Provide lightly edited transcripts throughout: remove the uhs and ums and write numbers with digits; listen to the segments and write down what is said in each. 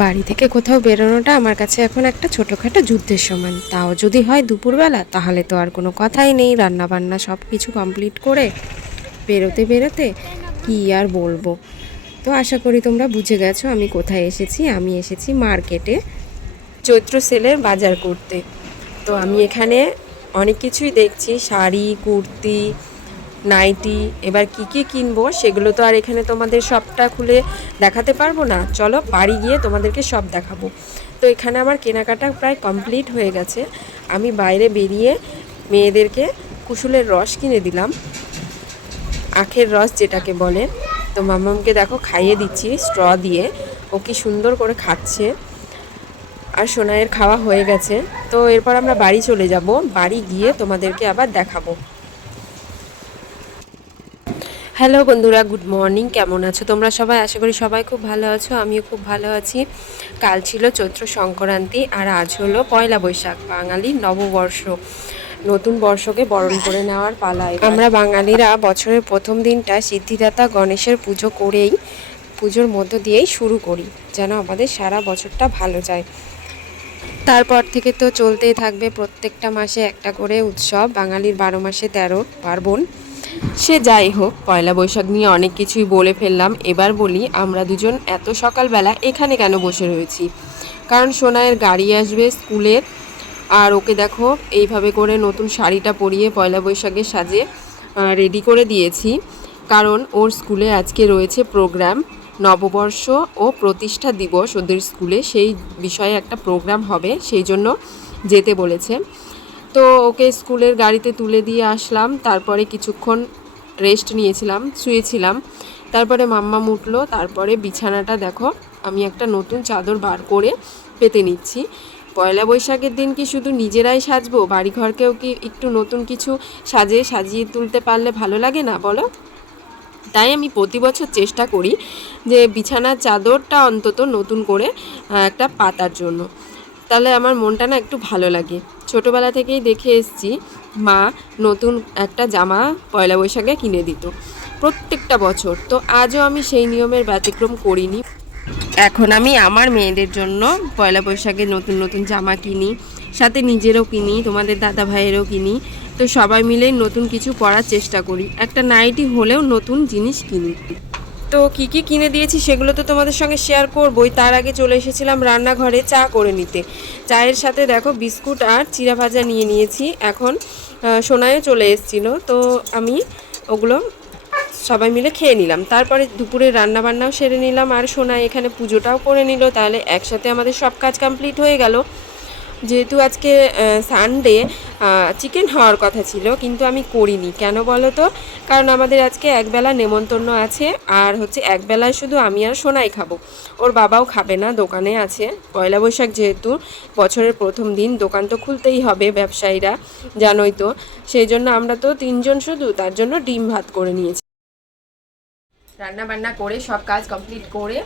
বাড়ি থেকে কোথাও বেরোনোটা আমার কাছে এখন একটা ছোটোখাটো যুদ্ধের সমান। তাও যদি হয় দুপুরবেলা, তাহলে তো আর কোনো কথাই নেই। রান্নাবান্না সব কিছু কমপ্লিট করে বেরোতে বেরোতে কী আর বলবো। তো আশা করি তোমরা বুঝে গেছো আমি কোথায় এসেছি। আমি এসেছি মার্কেটে চৈত্র সেলের বাজার করতে। তো আমি এখানে অনেক কিছুই দেখছি, শাড়ি, কুর্তি, নাইটি। এবার কি কি কিনবো সেগুলো তো আর এখানে তোমাদের সবটা খুলে দেখাতে পারবো না। চলো বাড়ি গিয়ে তোমাদেরকে সব দেখাবো। তো এখানে আমার কেনাকাটা প্রায় কমপ্লিট হয়ে গেছে। আমি বাইরে বেরিয়ে মেয়েদেরকে কুসুলের রস কিনে দিলাম, আখের রস যেটাকে বলে। তো মাম্মামকে দেখো খাইয়ে দিচ্ছি স্ট্র দিয়ে, ও কি সুন্দর করে খাচ্ছে। আর সোনাইয়ের খাওয়া হয়ে গেছে। তো এরপর আমরা বাড়ি চলে যাব, বাড়ি গিয়ে তোমাদেরকে আবার দেখাবো। হ্যালো বন্ধুরা, গুড মর্নিং। কেমন আছো তোমরা সবাই? আশা করি সবাই খুব ভালো আছো, আমিও খুব ভালো আছি। কাল ছিল চৈত্র সংক্রান্তি আর আজ হলো পয়লা বৈশাখ, বাঙালির নববর্ষ। নতুন বর্ষকে বরণ করে নেওয়ার পালায় আমরা বাঙালিরা বছরের প্রথম দিনটা সিদ্ধিদাতা গণেশের পুজো করেই, পুজোর মধ্য দিয়েই শুরু করি, যেন আমাদের সারা বছরটা ভালো যায়। তারপর থেকে তো চলতেই থাকবে, প্রত্যেকটা মাসে একটা করে উৎসব। বাঙালির 12 মাসে 13 পার্বণ। সে যাই হোক, পয়লা বৈশাখ নিয়ে অনেক কিছুই বলে ফেললাম। এবার বলি, আমরা দুজন এত সকালবেলা এখানে কেন বসে রয়েছি। কারণ সোনাইয়ের গাড়ি আসবে স্কুলের, আর ওকে দেখো এইভাবে করে নতুন শাড়িটা পরিয়ে পয়লা বৈশাখের সাজে রেডি করে দিয়েছি। কারণ ওর স্কুলে আজকে রয়েছে প্রোগ্রাম, নববর্ষ ও প্রতিষ্ঠা দিবস ওদের স্কুলে, সেই বিষয়ে একটা প্রোগ্রাম হবে, সেই জন্য যেতে বলেছে। তো ওকে স্কুলের গাড়িতে তুলে দিয়ে আসলাম। তারপরে কিছুক্ষণ রেস্ট নিয়েছিলাম, শুয়েছিলাম। তারপরে মাম্মাম উঠলো। তারপরে বিছানাটা দেখো আমি একটা নতুন চাদর বার করে পেতে নিচ্ছি। পয়লা বৈশাখের দিন কি শুধু নিজেরাই সাজবো, বাড়িঘরকেও কি একটু নতুন কিছু সাজিয়ে তুলতে পারলে ভালো লাগে না বলো? তাই আমি প্রতি বছর চেষ্টা করি যে বিছানার চাদরটা অন্তত নতুন করে একটা পাতার জন্য। তাহলে আমার মনটা না একটু ভালো লাগে। ছোটোবেলা থেকেই দেখে এসেছি মা নতুন একটা জামা পয়লা বৈশাখে কিনে দিত প্রত্যেকটা বছর। তো আজও আমি সেই নিয়মের ব্যতিক্রম করিনি। এখন আমি আমার মেয়েদের জন্য পয়লা বৈশাখে নতুন নতুন জামা কিনি, সাথে নিজেরও কিনি, তোমাদের দাদা ভাইয়েরও কিনি। তো সবাই মিলেই নতুন কিছু পরার চেষ্টা করি। একটা নাইটি হলেও নতুন জিনিস কিনি। তো কি কি কিনে দিয়েছি সেগুলো তো তোমাদের সঙ্গে শেয়ার করবই। তার আগে চলে এসেছিলাম রান্নাঘরে চা করে নিতে। চায়ের সাথে দেখো বিস্কুট আর চিড়া ভাজা নিয়ে নিয়েছি। এখন সোনাইও চলে এসেছিলো, তো আমি ওগুলো সবাই মিলে খেয়ে নিলাম। তারপরে দুপুরে রান্নাবান্নাও সেরে নিলাম, আর সোনাই এখানে পুজোটাও করে নিল। তাহলে একসাথে আমাদের সব কাজ কমপ্লিট হয়ে গেল। যেহেতু আজকে সানডে, চিকেন হওয়ার কথা ছিল, কিন্তু আমি করিনি। কেন বলো তো? কারণ আমাদের আজকে একবেলা নেমন্তন্ন আছে, আর হচ্ছে একবেলায় শুধু আমি আর সোনাই খাবো, ওর বাবাও খাবে না, দোকানে আছে। পয়লা বৈশাখ যেহেতু বছরের প্রথম দিন, দোকান তো খুলতেই হবে, ব্যবসায়ীরা জানোই তো। সেই জন্য আমরা তো তিনজন শুধু, তার জন্য ডিম ভাত করে নিয়েছি। রান্না বান্না করে সব কাজ কমপ্লিট করে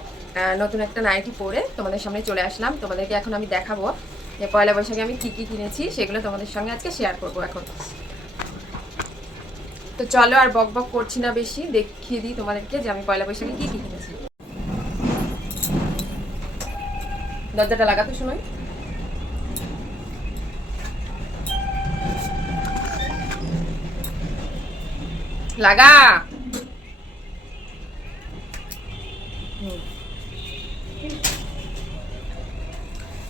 নতুন একটা নাইটি পরে তোমাদের সামনে চলে আসলাম। তোমাদেরকে এখন আমি দেখাবো যে পয়লা বৈশাখে আমি কী কী কিনেছি, সেগুলো তোমাদের সঙ্গে আজকে শেয়ার করবো এখন। তো চলো আর বক বক করছি না বেশি, দেখিয়ে দিই তোমাদেরকে যে আমি পয়লা বৈশাখে কী কী কিনেছি। দরজাটা লাগাতে শোনাই। লাগা।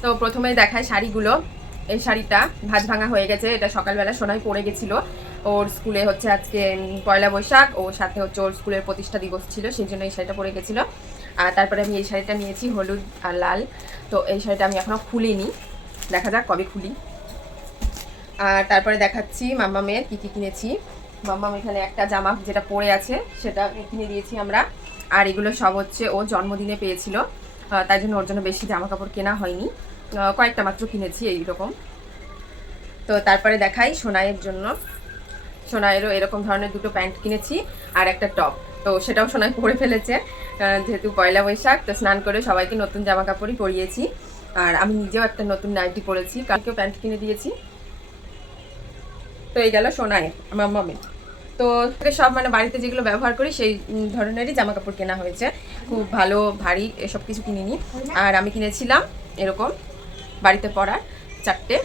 তো প্রথমে দেখায় শাড়িগুলো। এই শাড়িটা ভাঁজ ভাঙা হয়ে গেছে, এটা সকালবেলা সোনাই পরে গেছিল। ওর স্কুলে হচ্ছে আজকে পয়লা বৈশাখ, ওর সাথে হচ্ছে ওর স্কুলের প্রতিষ্ঠা দিবস ছিল, সেই জন্য এই শাড়িটা পরে গেছিলো। আর তারপরে আমি এই শাড়িটা নিয়েছি হলুদ আর লাল। তো এই শাড়িটা আমি এখনও খুলিনি, দেখা যাক কবে খুলি। আর তারপরে দেখাচ্ছি মাম্মামের কী কী কিনেছি। মাম্মাম এখানে একটা জামা যেটা পরে আছে সেটা কিনে দিয়েছি আমরা। আর এগুলো সব হচ্ছে ও জন্মদিনে পেয়েছিল, তাই জন্য ওর জন্য বেশি জামা কাপড় কেনা হয়নি, কয়েকটা মাত্র কিনেছি এইরকম। তো তারপরে দেখাই সোনাইয়ের জন্য। সোনাইয়েরও এরকম ধরনের দুটো প্যান্ট কিনেছি আর একটা টপ। তো সেটাও সোনাই পরে ফেলেছে, যেহেতু পয়লা বৈশাখ। তো স্নান করে সবাইকে নতুন জামা কাপড়ই পরিয়েছি, আর আমি নিজেও একটা নতুন নাইটি পরেছি, কালকেও প্যান্ট কিনে দিয়েছি। তো এই গেল সোনাইয়ের, মাম্মামের। তো সব মানে বাড়িতে যেগুলো ব্যবহার করি সেই ধরনেরই জামা কাপড় কেনা হয়েছে। খুব ভালো ভারী এসব কিছু কিনিনি। আর আমি কিনেছিলাম এরকম বাড়িতে পরার 4টে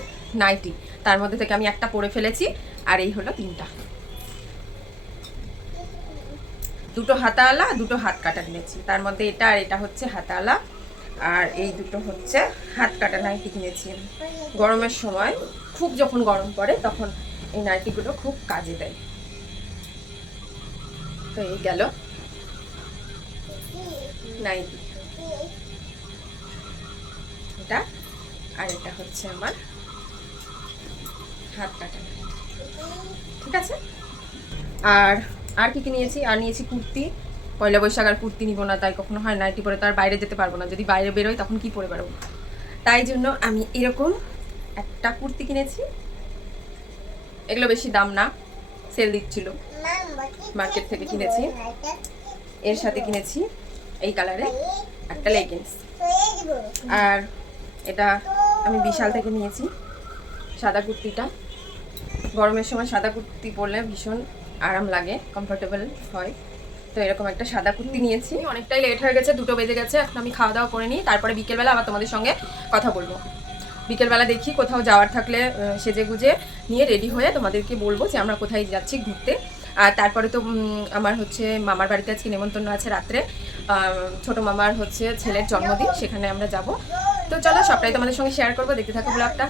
নাইটি, তার মধ্যে থেকে আমি একটা পরে ফেলেছি, আর এই হলো 3টা। 2টো হাতাওয়ালা, 2টো হাত কাটা কিনেছি, তার মধ্যে এটা আর এটা হচ্ছে হাতাওয়ালা, আর এই 2টো হচ্ছে হাত কাটা নাইটি কিনেছি। গরমের সময় খুব যখন গরম পড়ে তখন এই নাইটিগুলো খুব কাজে দেয়। তো এই গেল নাইটি, এটা আর এটা হচ্ছে আমার হাত কাটা নাইটি। ঠিক আছে, আর আর কি কি নিয়েছি? আর নিয়েছি কুর্তি। পয়লা বৈশাখ আর কুর্তি নিব না, তাই কখনো হয় নাইটি পরে তো আর বাইরে যেতে পারবো না, যদি বাইরে বেরোই তখন কি পরে বেরোবো, তাই জন্য আমি এরকম একটা কুর্তি কিনেছি। এগুলো বেশি দাম না, সেল দিচ্ছিল, মার্কেট থেকে কিনেছি। এর সাথে কিনেছি এই কালারে একটা লেগিংস, আর এটা আমি বিশাল থেকে নিয়েছি সাদা কুর্তিটা। গরমের সময় সাদা কুর্তি পরলে ভীষণ আরাম লাগে, কমফোর্টেবল হয়, তো এরকম একটা সাদা কুর্তি নিয়েছি। অনেকটাই লেট হয়ে গেছে, 2টো বেজে গেছে, এখন আমি খাওয়া দাওয়া করে নিই, তারপরে বিকেলবেলা আবার তোমাদের সঙ্গে কথা বলবো। বিকেলবেলা দেখি কোথাও যাওয়ার থাকলে সেজে গুজে নিয়ে রেডি হয়ে তোমাদেরকে বলবো যে আমরা কোথায় যাচ্ছি ঘুরতে। আর তারপরে তো আমার হচ্ছে মামার বাড়িতে আজকে নেমন্তন্ন আছে রাত্রে, ছোট মামার হচ্ছে ছেলের জন্মদিন, সেখানে আমরা যাব। তো চলো সবটাই তোমাদের সঙ্গে শেয়ার করবো, দেখতে থাকো ব্লগটা।